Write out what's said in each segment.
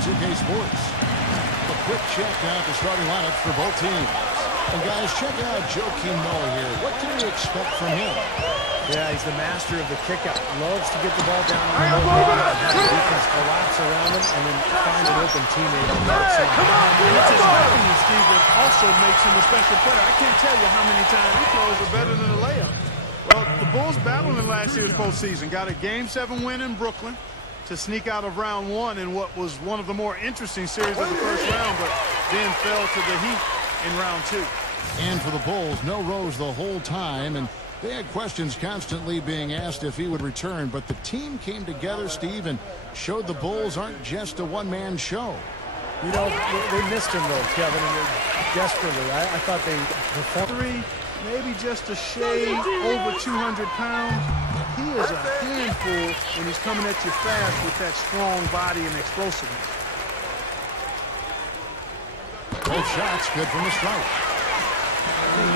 2K Sports. A quick check now at the starting lineups for both teams. And guys, check out Joakim Noah here. What can we expect from him? Yeah, he's the master of the kickout. Loves to get the ball down on the low and have the defense collapse around him and then find an open teammate on the outside. Come on, and it's his knocking, Steve, that also makes him a special player. I can't tell you how many times he throws are better than a layup. Well, the Bulls battled in last year's postseason. Got a Game 7 win in Brooklyn to sneak out of round 1 in what was one of the more interesting series of the first round, but then fell to the Heat in round 2. And for the Bulls, no Rose the whole time, and they had questions constantly being asked if he would return, but the team came together, Steve, and showed the Bulls aren't just a one-man show. You know, they missed him, though, Kevin, and desperately. I thought they performed. Maybe just a shade over 200 pounds. He is a handful when he's coming at you fast with that strong body and explosiveness. Both shots good from the strike.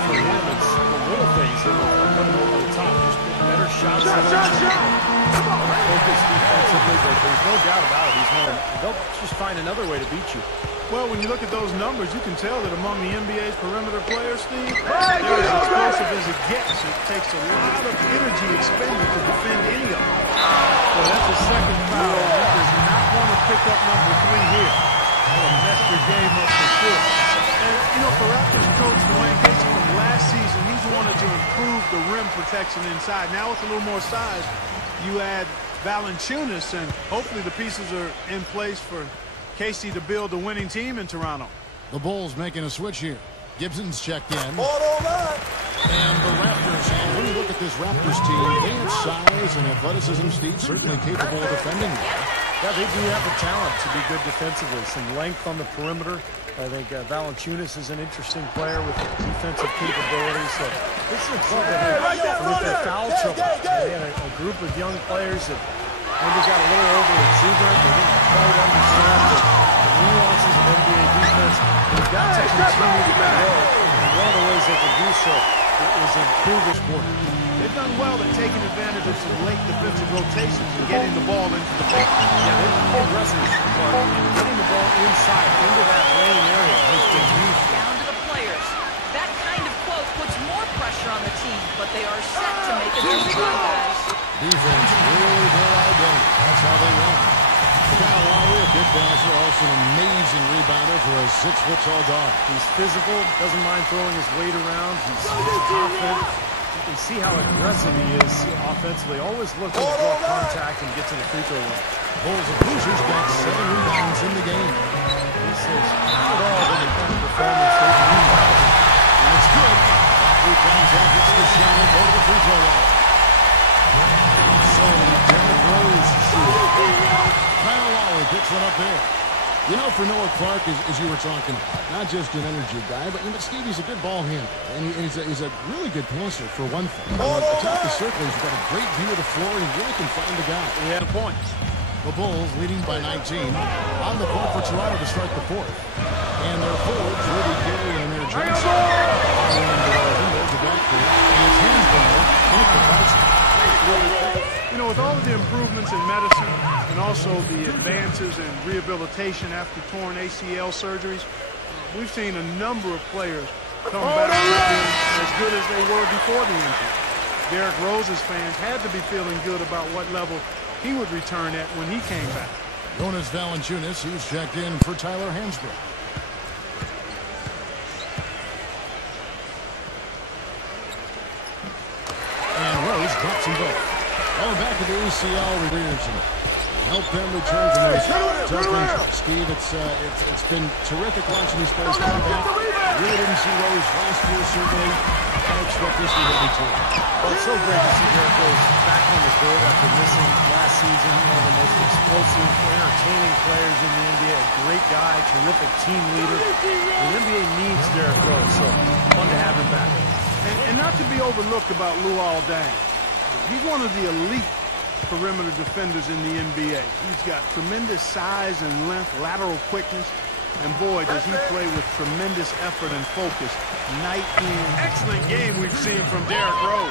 For him, it's the little things that will put him over the top. Just better shots. Focus defensively, but there's no doubt about it. They'll just find another way to beat you. Well, when you look at those numbers, you can tell that among the NBA's perimeter players, Steve, they're as explosive as it gets. It takes a lot of energy expended to defend any of them. Well, that's his second foul. He does not want to pick up number 3 here. That'll mess your game up for sure. And, you know, for Raptors coach Dwayne Casey from last season, he's wanted to improve the rim protection inside. Now with a little more size, you add Valanciunas, and hopefully the pieces are in place for Casey to build a winning team in Toronto. The Bulls making a switch here. Gibson's checked in. And the Raptors, and when you look at this Raptors team, they have size and athleticism, Steve, certainly capable of defending. Yeah, they do have the talent to be good defensively. Some length on the perimeter. I think Valanciunas is an interesting player with defensive capabilities. So this is a club that with their foul trouble. They had a group of young players that maybe got a little over exuberant. They didn't quite understand the nuances of NBA defense. They've got to continue to grow. And one of the ways they can do so is improve this quarter. They've done well at taking advantage of some late defensive rotations and getting the ball into the paint. Yeah, they've been aggressive, and getting the ball inside, into that lane area has been huge. Down to the players. That kind of quote puts more pressure on the team, but they are set to make a deep run, guys. Defense really their identity. That's how they win. Kyle Lowry, a big passer, also an amazing rebounder for a 6-foot-tall guard. He's physical, doesn't mind throwing his weight around. He's confident. You can see how aggressive he is offensively. Always looking to draw contact and get to the free throw line. Bulls and Hoosiers got 7 rebounds in the game. This is not at all the kind of performance they've rebounded. That's good. 3 times out, gets the shot and go to the free throw line. So Derrick Rose shooting. Kyle Lowry picks one up there. You know, for Noah Clark, as you were talking, not just an energy guy, but, you know, Steve, he's a good ball handler. And he's a really good passer, for one thing. Atop the circle, he's got a great view of the floor, and he really can find the guy. He had the points. The Bulls leading by 19. On the court for Toronto to start the 4th. And their forwards, Rudy Gay and Amir Johnson. And the backcourt. And it's his ball, Philip Kowalski. You know, with all of the improvements in medicine and also the advances in rehabilitation after torn ACL surgeries, we've seen a number of players come back looking as good as they were before the injury. Derrick Rose's fans had to be feeling good about what level he would return at when he came back. Jonas Valanciunas, he's checked in for Tyler Hansbrough. And Rose drops them both. Back to the ACL reviewers and help them return from those tough injuries. Steve, it's been terrific watching these players come back. Really didn't see Rose last year, certainly. I expect this year to be too. Well, it's so great to see Derrick Rose back on the court after missing last season. One of the most explosive, entertaining players in the NBA. A great guy, terrific team leader. The NBA needs Derrick Rose, so fun to have him back. And not to be overlooked about Luol Deng. He's one of the elite perimeter defenders in the NBA. He's got tremendous size and length, lateral quickness, and boy, does he play with tremendous effort and focus night in. Excellent game we've seen from Derrick Rose.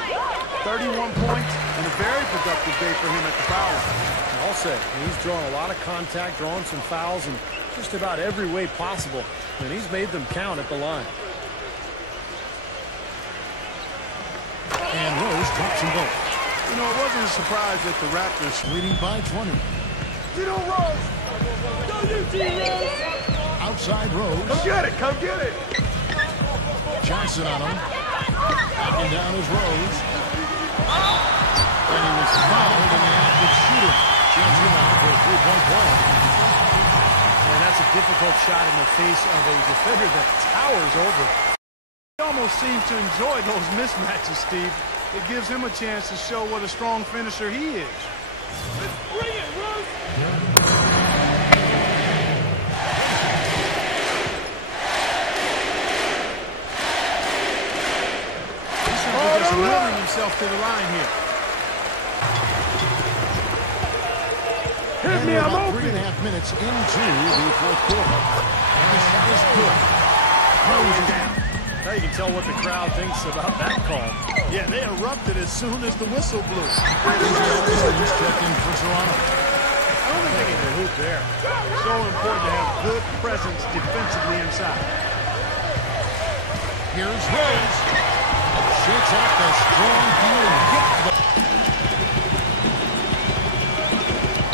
31 points and a very productive day for him at the foul line. All set. He's drawn a lot of contact, drawing some fouls in just about every way possible, and he's made them count at the line. And Rose drops them both. You know, it wasn't a surprise that the Raptors Leading by 20. Outside Rose. Come get it, come get it. Johnson on him. Backing down is Rose. And he was fouled in the act of shooting. Chance now for a three-point play. And that's a difficult shot in the face of a defender that towers over. He almost seems to enjoy those mismatches, Steve. It gives him a chance to show what a strong finisher he is. Let's bring it, Rose! He's just willing himself to the line here. And we're about 3.5 minutes into the fourth quarter. And the shot is good. Rose is down. Now you can tell what the crowd thinks about that call. Yeah, they erupted as soon as the whistle blew. He's checking for Toronto. I don't think they can hoop there. So important to have good presence defensively inside. Here's Rose. Shakes off the strong field.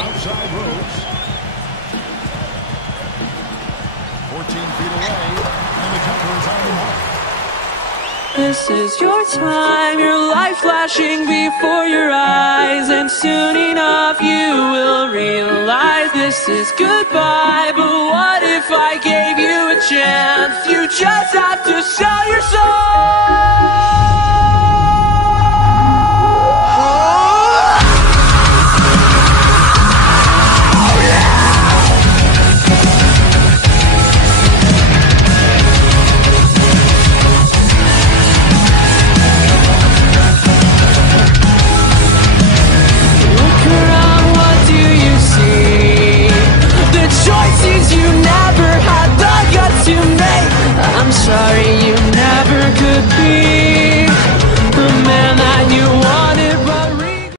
Outside Rose. 14 feet away. And the jumper is on the mark. This is your time, your life flashing before your eyes, and soon enough you will realize this is goodbye. But what if I gave you a chance? You just have to sell your soul. I'm sorry you never could be